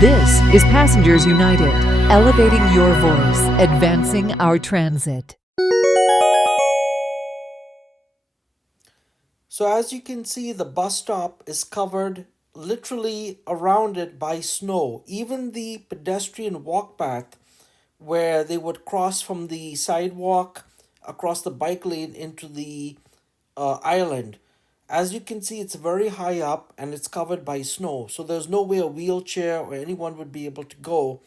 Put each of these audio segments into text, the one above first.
This is Passengers United, elevating your voice, advancing our transit. So as you can see, the bus stop is covered literally around it by snow. Even the pedestrian walk path where they would cross from the sidewalk across the bike lane into the island. As you can see, it's very high up and it's covered by snow. So there's no way a wheelchair or anyone would be able to go.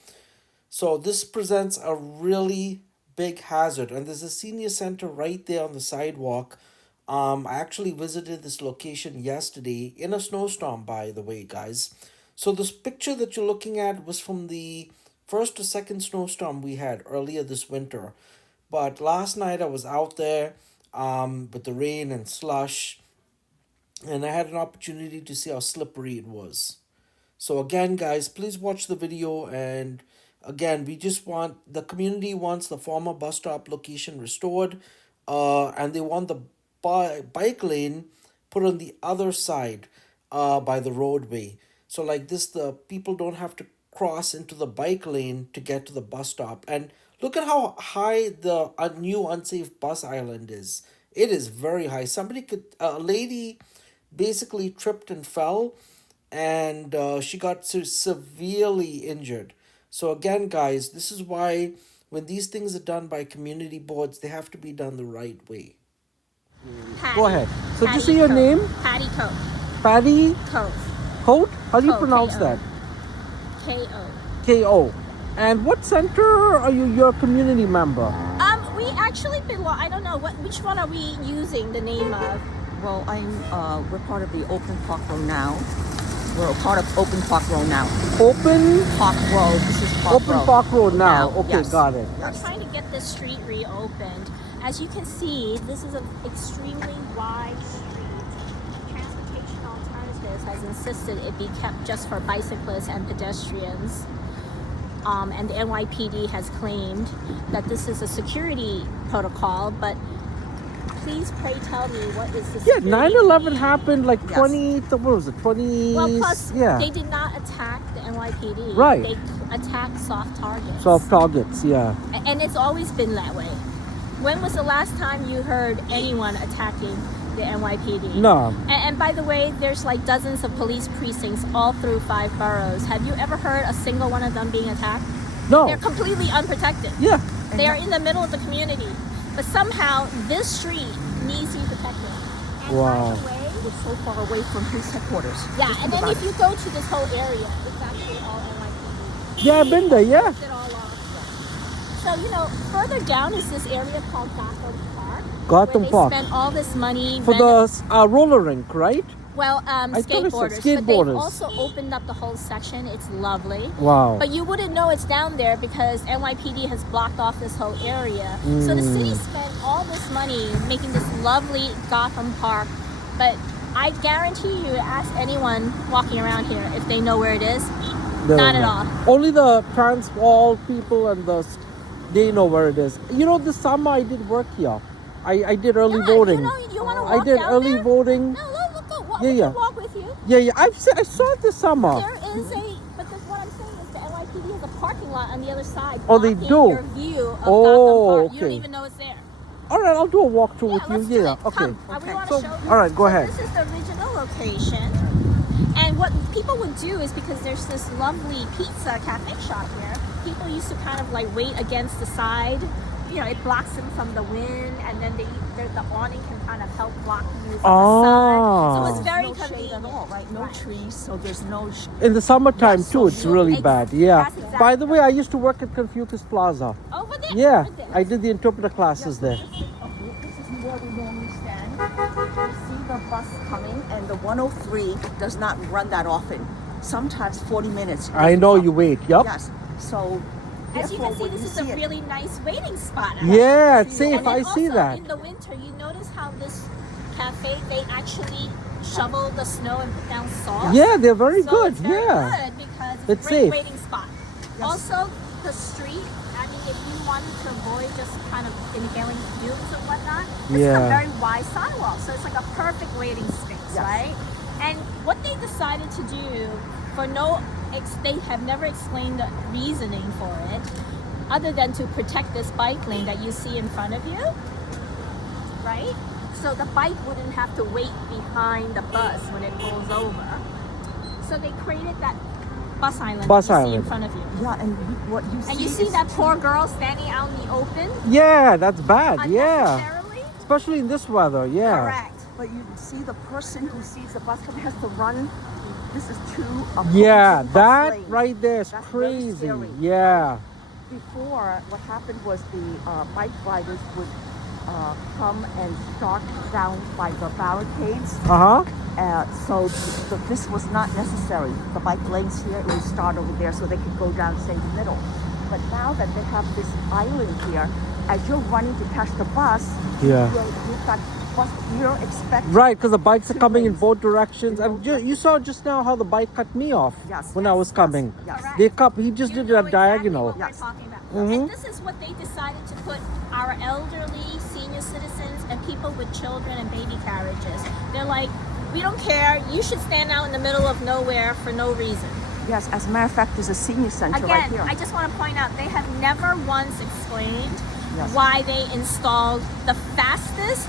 So this presents a really big hazard. And there's a senior center right there on the sidewalk. I actually visited this location yesterday in a snowstorm, by the way, guys. So this picture that you're looking at was from the first or second snowstorm we had earlier this winter. But last night I was out there with the rain and slush, and I had an opportunity to see how slippery it was. So again, guys, please watch the video. And again, the community wants the former bus stop location restored, and they want the bike lane put on the other side by the roadway. So like this, the people don't have to cross into the bike lane to get to the bus stop. And look at how high the new unsafe bus island is. It is very high. A lady basically tripped and fell, and she got severely injured. So again, guys, this is why when these things are done by community boards, they have to be done the right way. Patty. Go ahead. So Patty just say your Coat. name. Patty Coat. Patty Coat. Coat? How do you Coat, pronounce K-O. that? K-O. K-O. And what center are you your community member? We actually belong, I don't know, which one are we using the name of? Well, we're part of the Open Park Row now. We're a part of Open Park Row now. Open Park Row. This is Park Row. Open Park Road now. Okay, yes. got it. We're trying to get this street reopened. As you can see, this is an extremely wide street. Transportation Alternatives has insisted it be kept just for bicyclists and pedestrians. And the NYPD has claimed that this is a security protocol, but please pray tell me what is the security? 9/11 happened like Yes. 20, what was it, 20? Well, plus yeah. they did not attack the NYPD. Right. They attacked soft targets. Soft targets, yeah. And it's always been that way. When was the last time you heard anyone attacking the NYPD? No. And by the way, there's like dozens of police precincts all through 5 boroughs. Have you ever heard a single one of them being attacked? No. They're completely unprotected. Yeah. They are in the middle of the community. But somehow this street needs to be protected. And Wow. by the way, We're so far away from his headquarters. yeah, Just and to the then right. if you go to this whole area, it's actually all NYPD. Yeah, I've been there, yeah. It all off. So, further down is this area called Gotham Park. Gotham where Park. They spent all this money For the roller rink, right? well, thought it said skateboarders. But skateboarders. they've also opened up the whole section. It's lovely. Wow. But you wouldn't know it's down there because NYPD has blocked off this whole area. So the city spent all this money making this lovely Gotham Park. But I guarantee you, ask anyone walking around here if they know where it is. Not at all. Only the Transvaal people and they know where it is. This summer I did work here. I did early voting. You want to I walk did down early there? voting. No, look, Yeah, we yeah. can walk with you. Yeah. I saw it this summer. There is what I'm saying is the NYPD has a parking lot on the other side. Oh, they blocking do? Your view of Oh, Gotham Park. You don't okay. even know it's there. All right, I'll do a walkthrough with let's you. do Yeah, it. okay. Come. We want to show you. All right, go ahead. This is the original location. And what people would do is because there's this lovely pizza cafe shop here, people used to kind of like wait against the side. It blocks them from the wind, and then the awning can kind of help block you from the sun. So it's very no shade convenient. at all, right? No trees, so there's no. In the summertime Yes, too, so it's really bad. Yeah. that's exactly By the way, I used to work at Confucius Plaza. Over there. Yeah, over there. I did the interpreter classes there. This is where we normally stand. You see the bus coming, and the 103 does not run that often. Sometimes 40 minutes. I know you wait. Yup. Yes. So. As you therefore, can see, when this you is a see it- really nice waiting spot. Yeah, it's And safe. then I see also that. in the winter, you notice how this cafe, they actually shovel the snow and put down salt. Yeah, they're very So good. It's very Yeah. good because it's It's a great safe. waiting spot. Also, the street, I mean, if you wanted to avoid just kind of inhaling fumes and whatnot, this is a Yeah. very wide sidewalk. So it's like a perfect waiting space, Yes. right? And what they decided to do for no they have never explained the reasoning for it, other than to protect this bike lane that you see in front of you, right? So the bike wouldn't have to wait behind the bus when it pulls over. So they created that bus island that you see in front of you. Yeah, and what you see And you see is that poor girl standing out in the open? Yeah, that's bad. Yeah. Unnecessarily? Especially in this weather. Yeah. Correct. But you see the person who sees the bus coming has to run. This is too Yeah, opposing bus that lanes. right there is That's very crazy. scary. Yeah. Before, what happened was the bike riders would come and start down by the barricades. Uh-huh. So this was not necessary. The bike lanes here, it would start over there so they could go down, say, the middle. But now that they have this island here, as you're running to catch the bus, Yeah. you've got bus, you're expecting. Right, because the bikes are Two coming in lanes. both directions. In And both you saw just now how the bike cut me off Yes, when I was yes, coming. yes. Correct. They cut. He just You did know that exactly diagonal. what we're Yes. talking about. Mhm. And this is what they decided to put our elderly, senior citizens, and people with children and baby carriages. They're like, we don't care. You should stand out in the middle of nowhere for no reason. Yes, as a matter of fact, there's a senior center right Again, here. I just want to point out they have never once explained Yes. why they installed the fastest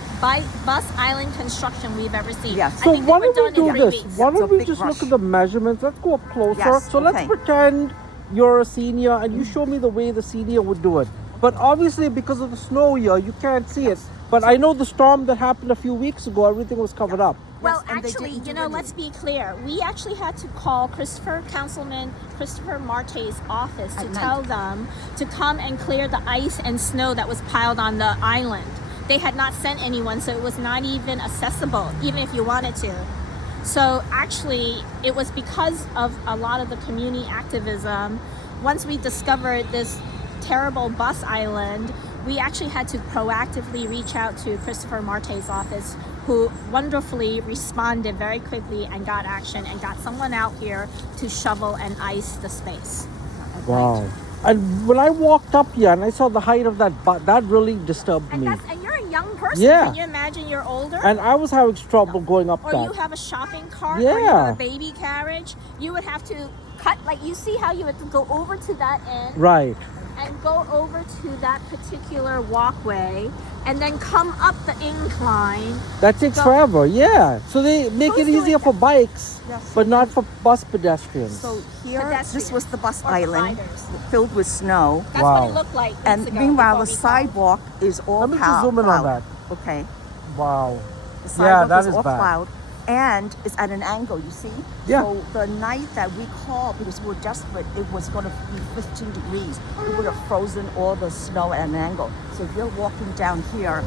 bus island construction we've ever seen. Yes. I So think they why were don't we done in do 3 this? weeks. Why It's a don't we big just rush. look at the measurements? Let's go up closer. Yes, So let's okay. pretend you're a senior and you show me the way the senior would do it. But obviously because of the snow here, you can't see it. But I know the storm that happened a few weeks ago, everything was covered up. Well, Yes, and they actually, didn't you do know, any. let's be clear. We actually had to call Councilman Christopher Marte's office to At tell night. them to come and clear the ice and snow that was piled on the island. They had not sent anyone, so it was not even accessible, even if you wanted to. So actually, it was because of a lot of the community activism. Once we discovered this terrible bus island, we actually had to proactively reach out to Christopher Marte's office, who wonderfully responded very quickly and got action and got someone out here to shovel and ice the space. Wow. And when I walked up here and I saw the height of that that really disturbed And me. and you're a young person. Yeah. Can you imagine you're older? And I was having trouble going up or that. you have a shopping cart, or you Yeah. have a baby carriage, you would have to cut, like you see how you would go over to that end Right. and go over to that particular walkway and then come up the incline. That takes Go- forever, yeah. So they make Who's it easier doing for bikes, Yes. but not for bus pedestrians. So here, Pedestrians this was the bus or island riders. filled with snow. That's Wow. what it looked like weeks And ago meanwhile, before the we called. sidewalk is all Let me just zoom in on plowed. that. Okay. Wow. The Yeah, sidewalk that is is all bad. plowed. And it's at an angle, you see? Yeah. So the night that we called, because we were desperate, it was going to be 15 degrees. We would have frozen all the snow at an angle. So if you're walking down here,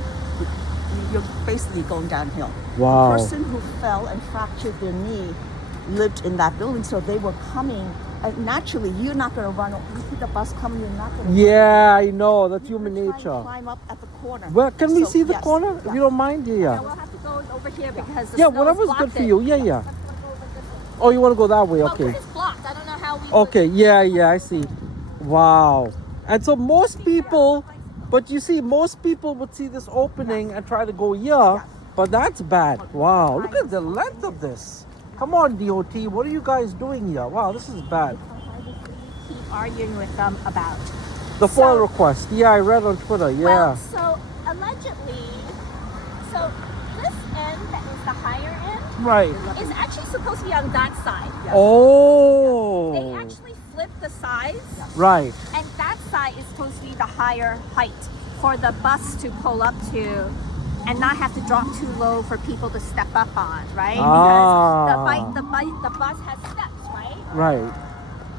you're basically going downhill. Wow. The person who fell and fractured their knee lived in that building, so they were coming. And naturally, you're not going to run. You see the bus coming, you're not going to Yeah, I know. That's human Try and nature. climb up at the corner. Well, can we So, see the yes, corner? yeah. If you don't mind? Yeah, Yeah. we'll have to go over here because the Yeah, snow whatever's blocked good for it. you. Yeah, yeah. Let's go over this way. Oh, you want to go that way? Well, 'cause Okay. it's blocked. I don't know how we Okay, yeah, yeah, I see. Wow. And so most people, but you see, most people would see this opening and try to go here, but that's bad. Wow, look at the length of this. Come on, DOT, what are you guys doing here? Wow, this is bad. keep arguing with them about. The FOIL So- request. Yeah, I read on Twitter. Yeah. Well, so allegedly, so this end that is the higher end Right. is actually supposed to be on that side. Oh. They actually flipped the sides, Right. and that side is supposed to be the higher height for the bus to pull up to and not have to drop too low for people to step up on, right? Ah. Because the bus has steps, right? Right.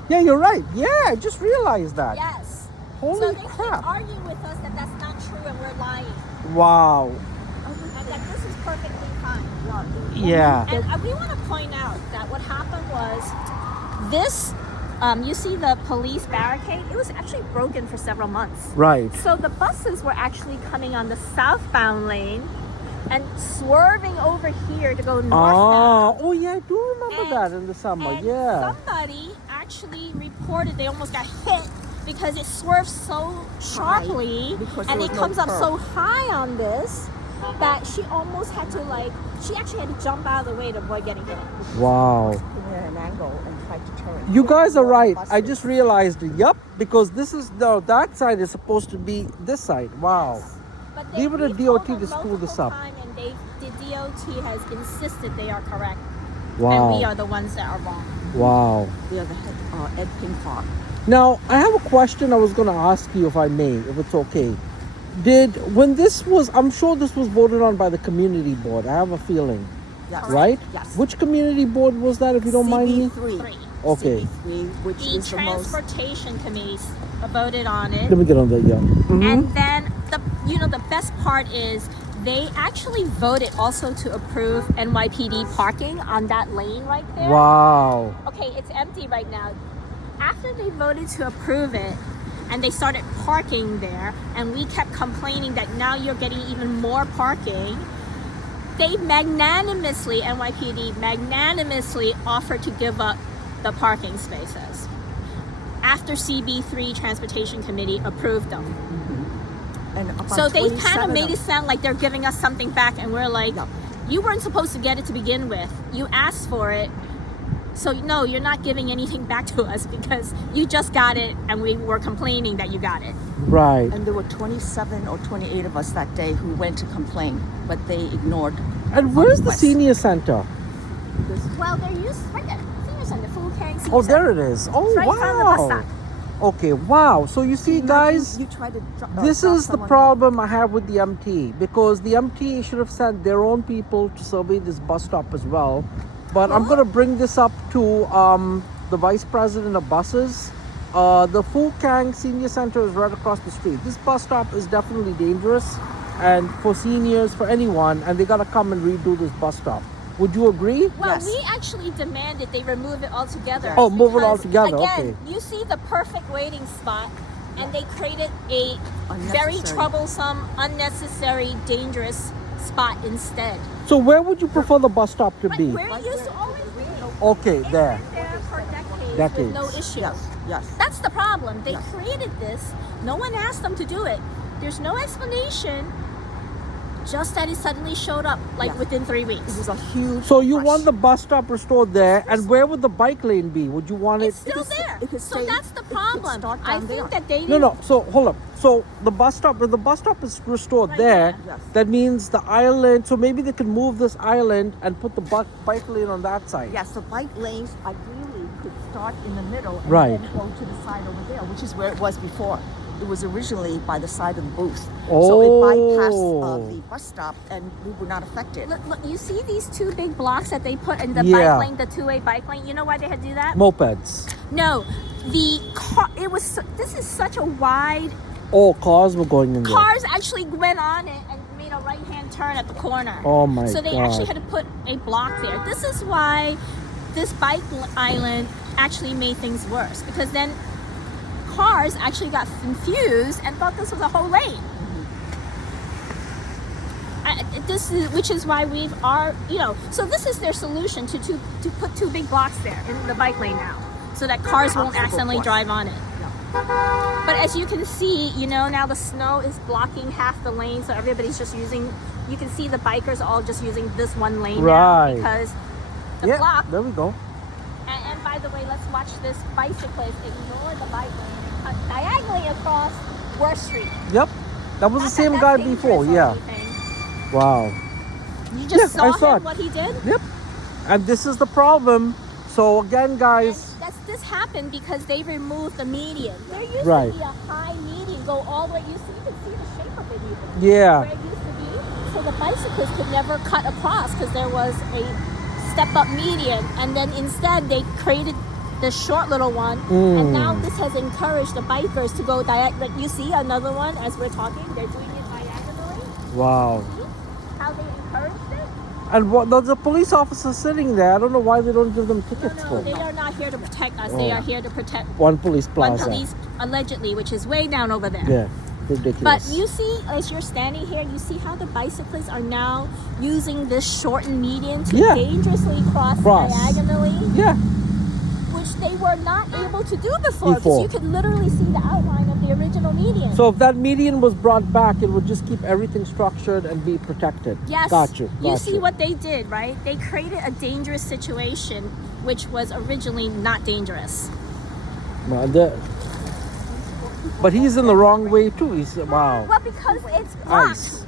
Yeah, you're right. Yeah, I just realized that. Yes. Holy so they crap. keep arguing with us that that's not true and we're lying. Wow. And that this is perfectly fine. Yeah. And we want to point out that what happened was this, you see the police barricade, it was actually broken for several months. Right. So the buses were actually coming on the southbound lane and swerving over here to go northbound. Oh, yeah, I do remember And- that in the summer. And Yeah. somebody actually reported they almost got hit because it swerves so sharply because and there it was no comes up curb. so high on this that she almost had to she actually had to jump out of the way to avoid getting hit. Wow. Came in at an angle and tried deterrent. You guys are More right. buses. I just realized it. Yep, because this is that side is supposed to be this side. Wow. But Leave it at we've DOT told to them screw this up. multiple times, and the DOT has insisted they are correct. Wow. And we are the ones that are wrong. Wow. They are the head, Ed Pinkford. Now, I have a question I was going to ask you, if I may, if it's okay. When this was, I'm sure this was voted on by the community board. I have a feeling, Yes. right? Yes. Which community board was that, if you don't mind me? Three. Okay. CB3, which The is the most. transportation committee voted on it. Let me get on that, yeah. Mhm. And then the best part is they actually voted also to approve NYPD parking on that lane right there. Wow. Okay, it's empty right now. After they voted to approve it and they started parking there, and we kept complaining that now you're getting even more parking, they NYPD magnanimously offered to give up the parking spaces after CB3 Transportation Committee approved them. And about So they kind 27 of made it sound like they're giving us something back, and we're like, Yeah. you weren't supposed to get it to begin with. You asked for it. So no, you're not giving anything back to us because you just got it and we were complaining that you got it. Right. And there were 27 or 28 of us that day who went to complain, but they ignored. And where's the request. senior center? Well, they're used right there. Senior Center, Full Kang Senior Oh, Center. there it is. Oh, Right in front of the bus wow. stop. Okay, wow. So you see, guys, You try to this drop is the someone problem I have with the MT, because the MT should have sent their own people to survey this bus stop as well. But I'm going to bring this up to the vice president of buses. The Phu Kang Senior Center is right across the street. This bus stop is definitely dangerous, and for seniors, for anyone, and they got to come and redo this bus stop. Would you agree? Well, Yes. we actually demanded they remove it altogether. Oh, move it because, altogether, Again, okay. you see the perfect waiting spot, and they created a very Unnecessary. troublesome, unnecessary, dangerous spot instead. So where would you prefer the bus stop to But be? where it used to always be. Okay, It's there. been there for decades Decades. with no issue. Yes, yes. That's the problem. They Yes. created this. No one asked them to do it. There's no explanation. Just that it suddenly showed up like Yeah. within 3 It weeks. was a huge. So you rush. want the bus stop restored there, and where would the bike lane be? Would you want It's it? still could- there. it could So stay- that's the it could problem. start I down think there. that they No, didn't. no. So hold up. So the bus stop, if the bus stop is restored Right there, there. Yes. that means the island. So maybe they could move this island and put the bike lane on that side. Yes, the bike lanes ideally could start in the middle and Right. then go to the side over there, which is where it was before. It was originally by the side of the booth. Oh. So it bypassed the bus stop and we were not affected. Look, you see these two big blocks that they put in the Yeah. bike lane, the two-way bike lane? You know why they had to do that? Mopeds. No, the car. This is such a wide. Oh, cars were going in there. Cars actually went on it and made a right-hand turn at the corner. Oh my So they God. actually had to put a block there. This is why this bike island actually made things worse, because then cars actually got confused and thought this was a whole lane. Which is why so this is their solution to put two big blocks there in the bike lane now, so that cars won't Obstacle accidentally course. drive on it. But as you can see, now the snow is blocking half the lane, so everybody's just using. You can see the bikers all just using this one lane Right. now because the Yeah, block. there we go. And by the way, let's watch this bicyclist ignore the bike lane and cut diagonally across Worth Street. Yep, that was Not the same that guy that's before. dangerous or Yeah. anything. Wow. You just Yes, I saw saw him, it. what he did? Yep. And this is the problem. So again, guys. And this happened because they removed the median. There used Right. to be a high median, go all the way. You can see the shape of it even. Yeah. Where it used to be. So the bicyclist could never cut across because there was a step-up median. And then instead they created this short little one. And now this has encouraged the bikers to go diagonal. You see another one as we're talking? They're doing it diagonally. Wow. See how they encouraged it? And what? There's a police officer sitting there. I don't know why they don't give them tickets No, for. they are not here to protect us. They Oh. are here to protect One police one plaza. police, allegedly, which is way down over there. Yeah. Ridiculous. But you see, as you're standing here, you see how the bicyclists are now using this shortened median to Yeah. dangerously cross diagonally, Yeah. which they were not able to do before, because you could literally see the outline of the original median. So if that median was brought back, it would just keep everything structured and be protected. Yes, Got you. you see what they did, right? They created a dangerous situation which was originally not dangerous. But he's in the wrong way too. He's wow. Well, because it's blocked. Ice.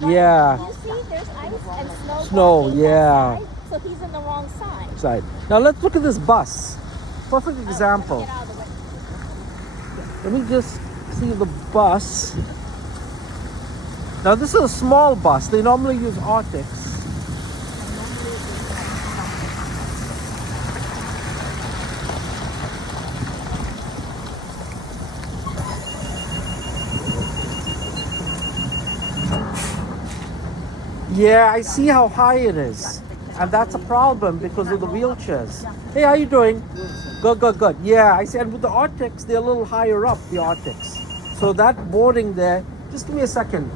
Yeah. You see, there's ice and snow. Snow, blocking that yeah. side, so he's in the wrong side. Side. Now let's look at this bus. Perfect example. Get out of the way. Let me just see the bus. Now this is a small bus. They normally use Arctics. Yeah, I see how high it is. And that's a problem because of the wheelchairs. Hey, how you doing? Good, good, good. Yeah, I see. And with the Arctics, they're a little higher up, the Arctics. So that boarding there, just give me a second.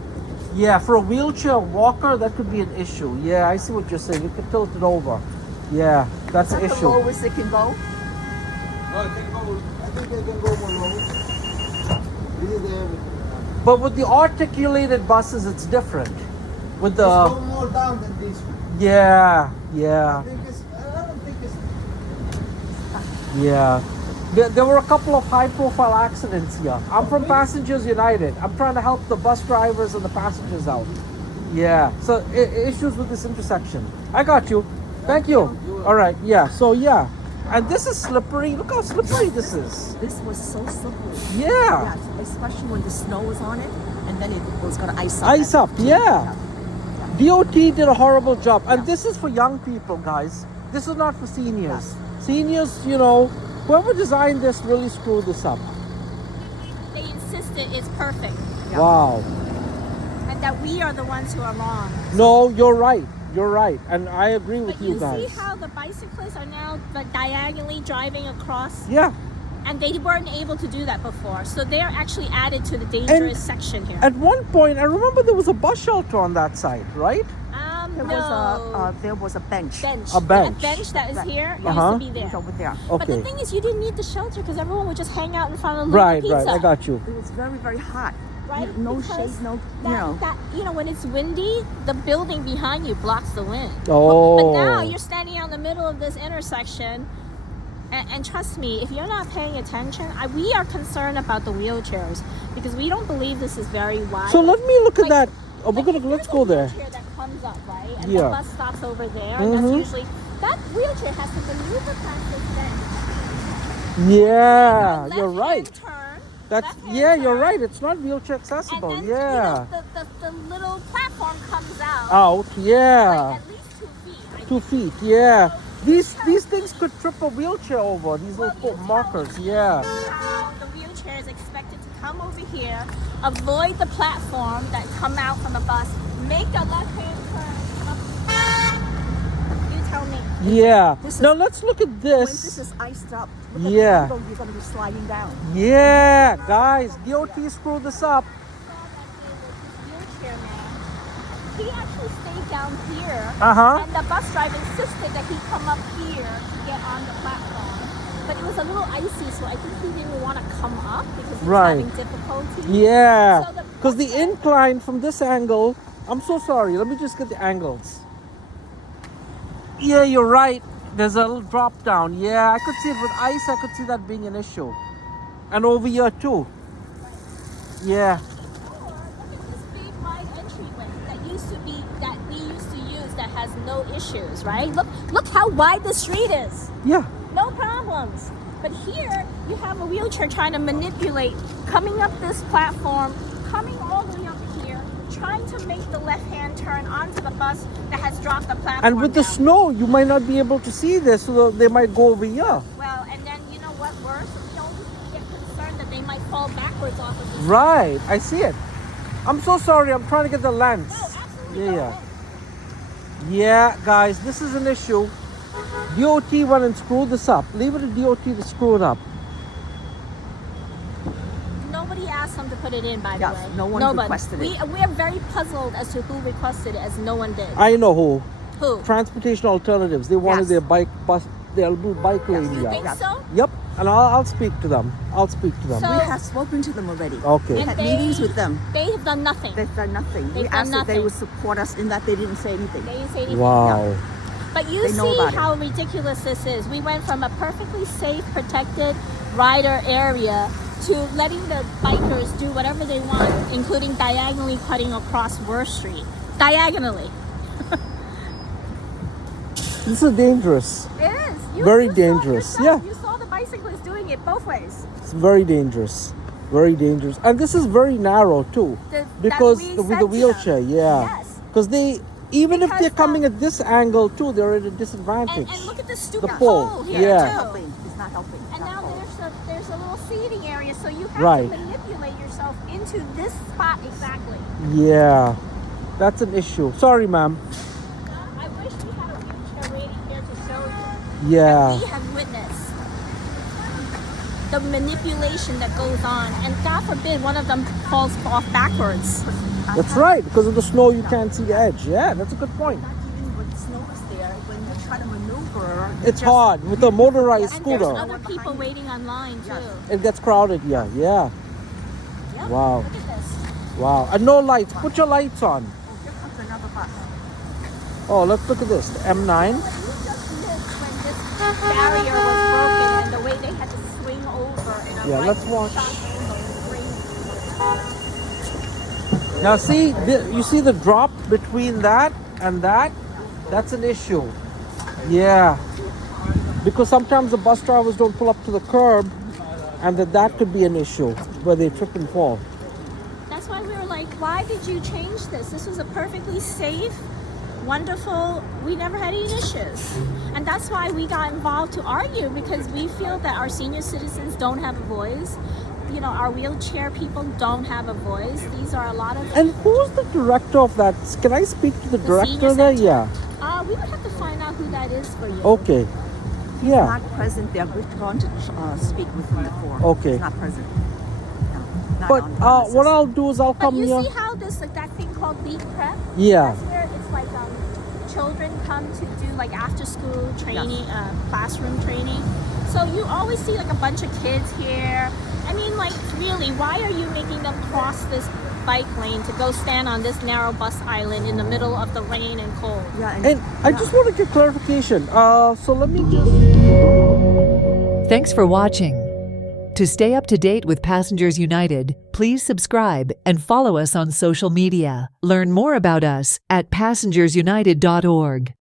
Yeah, for a wheelchair walker, that could be an issue. Yeah, I see what you're saying. You could tilt it over. Yeah, that's an That's the issue. lowest it can go. I think they can go more low. This is there. But with the articulated buses, it's different. With It's the go more down than this one. yeah, I yeah, don't think it's. yeah. There were a couple of high-profile accidents here. I'm from Passengers United. I'm trying to help the bus drivers and the passengers out. Yeah. So issues with this intersection. I got you. Thank you. All right. Yeah. So yeah. And this is slippery. Look how slippery this is. This was so slippery. Yeah. Yes, especially when the snow was on it, and then it was going to ice up. Ice up. Yeah. DOT did a horrible job. And this is for young people, guys. This is not for seniors. Seniors, you know, whoever designed this really screwed this up. They insisted it's perfect, Yeah. Wow. and that we are the ones who are wrong. No, you're right. You're right. And I agree with But you you guys. see how the bicyclists are now diagonally driving across? Yeah. And they weren't able to do that before. So they're actually added to the dangerous section here. At one point, I remember there was a bus shelter on that side, right? There was a bench. A bench. That bench that is here Uh-huh. used to be It there. was over there. But the Okay. thing is, you didn't need the shelter because everyone would just hang out in front of the Right, pizza. right. I got you. It was very, very hot. Right? No Because shade, no, that, when it's windy, the building behind you blocks the wind. Oh. But now you're standing out in the middle of this intersection, and trust me, if you're not paying attention, we are concerned about the wheelchairs because we don't believe this is very wide. So let me look at Like- that. Oh, Like, let's there's go a there. wheelchair that comes up, right? And Yeah. the bus stops over there, and that's Mhm. usually that wheelchair has to maneuver past this bench. Yeah, Left you're hand right. Turn, That's left hand yeah, you're turn, right. It's not wheelchair And accessible. then Yeah. the little platform comes out. Out. Yeah. Like at least 2 feet. I 2 think. feet. Yeah. These things could trip a wheelchair over. These Well, little you tell markers. me Yeah. How the wheelchair is expected to come over here, avoid the platform that come out from the bus, make a left-hand turn. You tell me. Yeah. This is- Now let's look at When this this. is iced up, look at Yeah. the angle you're going to be sliding down. Yeah, guys, DOT screwed this up. Wheelchair man. He actually stayed down here. Uh-huh. And the bus driver insisted that he come up here to get on the platform. But it was a little icy, so I think he didn't want to come up because he was Right. having difficulty. Yeah. So the Because the bus- incline from this angle, I'm so sorry. Let me just get the angles. Yeah, you're right. There's a little drop down. Yeah, I could see it with ice. I could see that being an issue. And over here too. Yeah. Or look at this big wide entryway that we used to use that has no issues, right? Look how wide the street is. Yeah. No problems. But here you have a wheelchair trying to manipulate, coming up this platform, coming all the way up here, trying to make the left-hand turn onto the bus that has dropped the platform. And with the down. snow, you might not be able to see this, so they might go over here. Well, and then you know what worse? We always get concerned that they might fall backwards off of this. Right. I see it. I'm so sorry. I'm trying to get the lens. No, absolutely. Yeah, go yeah. ahead. Yeah, guys, this is an issue. DOT went and screwed this up. Leave it to DOT to screw it up. Nobody asked them to put it in, by the Yes, way. no one Nobody. requested it. We are very puzzled as to who requested it, as no one did. I know who. Who? Transportation Alternatives. They wanted Yes. their their little bike lane You here. think Yeah. so? Yep, and I'll speak to them. I'll speak to them. So- We have spoken to them already. Okay. We And had meetings with them. They have done nothing. They've done nothing. They've We done asked if they nothing. would support us in that. They didn't say anything. They didn't say anything. Wow. But you They know see about it. how ridiculous this is. We went from a perfectly safe, protected rider area to letting the bikers do whatever they want, including diagonally cutting across Worth Street. Diagonally. This is dangerous. It is. Very you dangerous. Saw yourself, Yeah. You saw the bicyclists doing it both ways. It's very dangerous. Very dangerous. And this is very narrow too. Because we with said the to wheelchair, them. yeah. Yes. Because even if Because, they're coming at this angle too, they're at a disadvantage. And look at the stupid pole, pole here yeah. too. Helping. It's not helping. It's And not now helping. there's a little seating area, so you have Right. to manipulate yourself into this spot exactly. Yeah. That's an issue. Sorry, ma'am. I wish we had a wheelchair rating here to show you. Yeah. We have witnessed the manipulation that goes on, and God forbid one of them falls off backwards. That's right. Because of the snow, you can't see the edge. Yeah, that's a good point. Not even when the snow is there, when you try to maneuver, It's hard with a motorized And there's scooter. other people waiting online too. Yes. It gets crowded. Yeah. Yeah. Yep. Wow. Look at this. Wow. And no lights. Put your lights on. Oh, here comes another bus. Oh, let's look at this. The M9. You just missed when this barrier was broken and the way they had to swing over in a Yeah, right let's watch. shot angle is crazy. Now see, you see the drop between that and that? That's an issue. Yeah. Because sometimes the bus drivers don't pull up to the curb, and that could be an issue where they trip and fall. That's why we were like, why did you change this? This was a perfectly safe, wonderful, we never had any issues. And that's why we got involved to argue, because we feel that our senior citizens don't have a voice. You know, our wheelchair people don't have a voice. These are a lot of... And who's the director of that? Can I speak to the director senior there? center? Yeah. We would have to find out who that is for you. Okay. Yeah. Not present there. We're going to speak with him before. Okay. He's not present. No, not But on premises. what I'll do is I'll But come you here. see how this, like that thing called Lead Prep? Yeah. That's where it's like children come to do like after school training, classroom training. So you always see like a bunch of kids here. I mean, like, really, why are you making them cross this bike lane to go stand on this narrow bus island in the middle of the rain and cold? Yeah, And I just want to get clarification. So let me just... Thanks for watching. To stay up to date with Passengers United, please subscribe and follow us on social media. Learn more about us at passengersunited.org.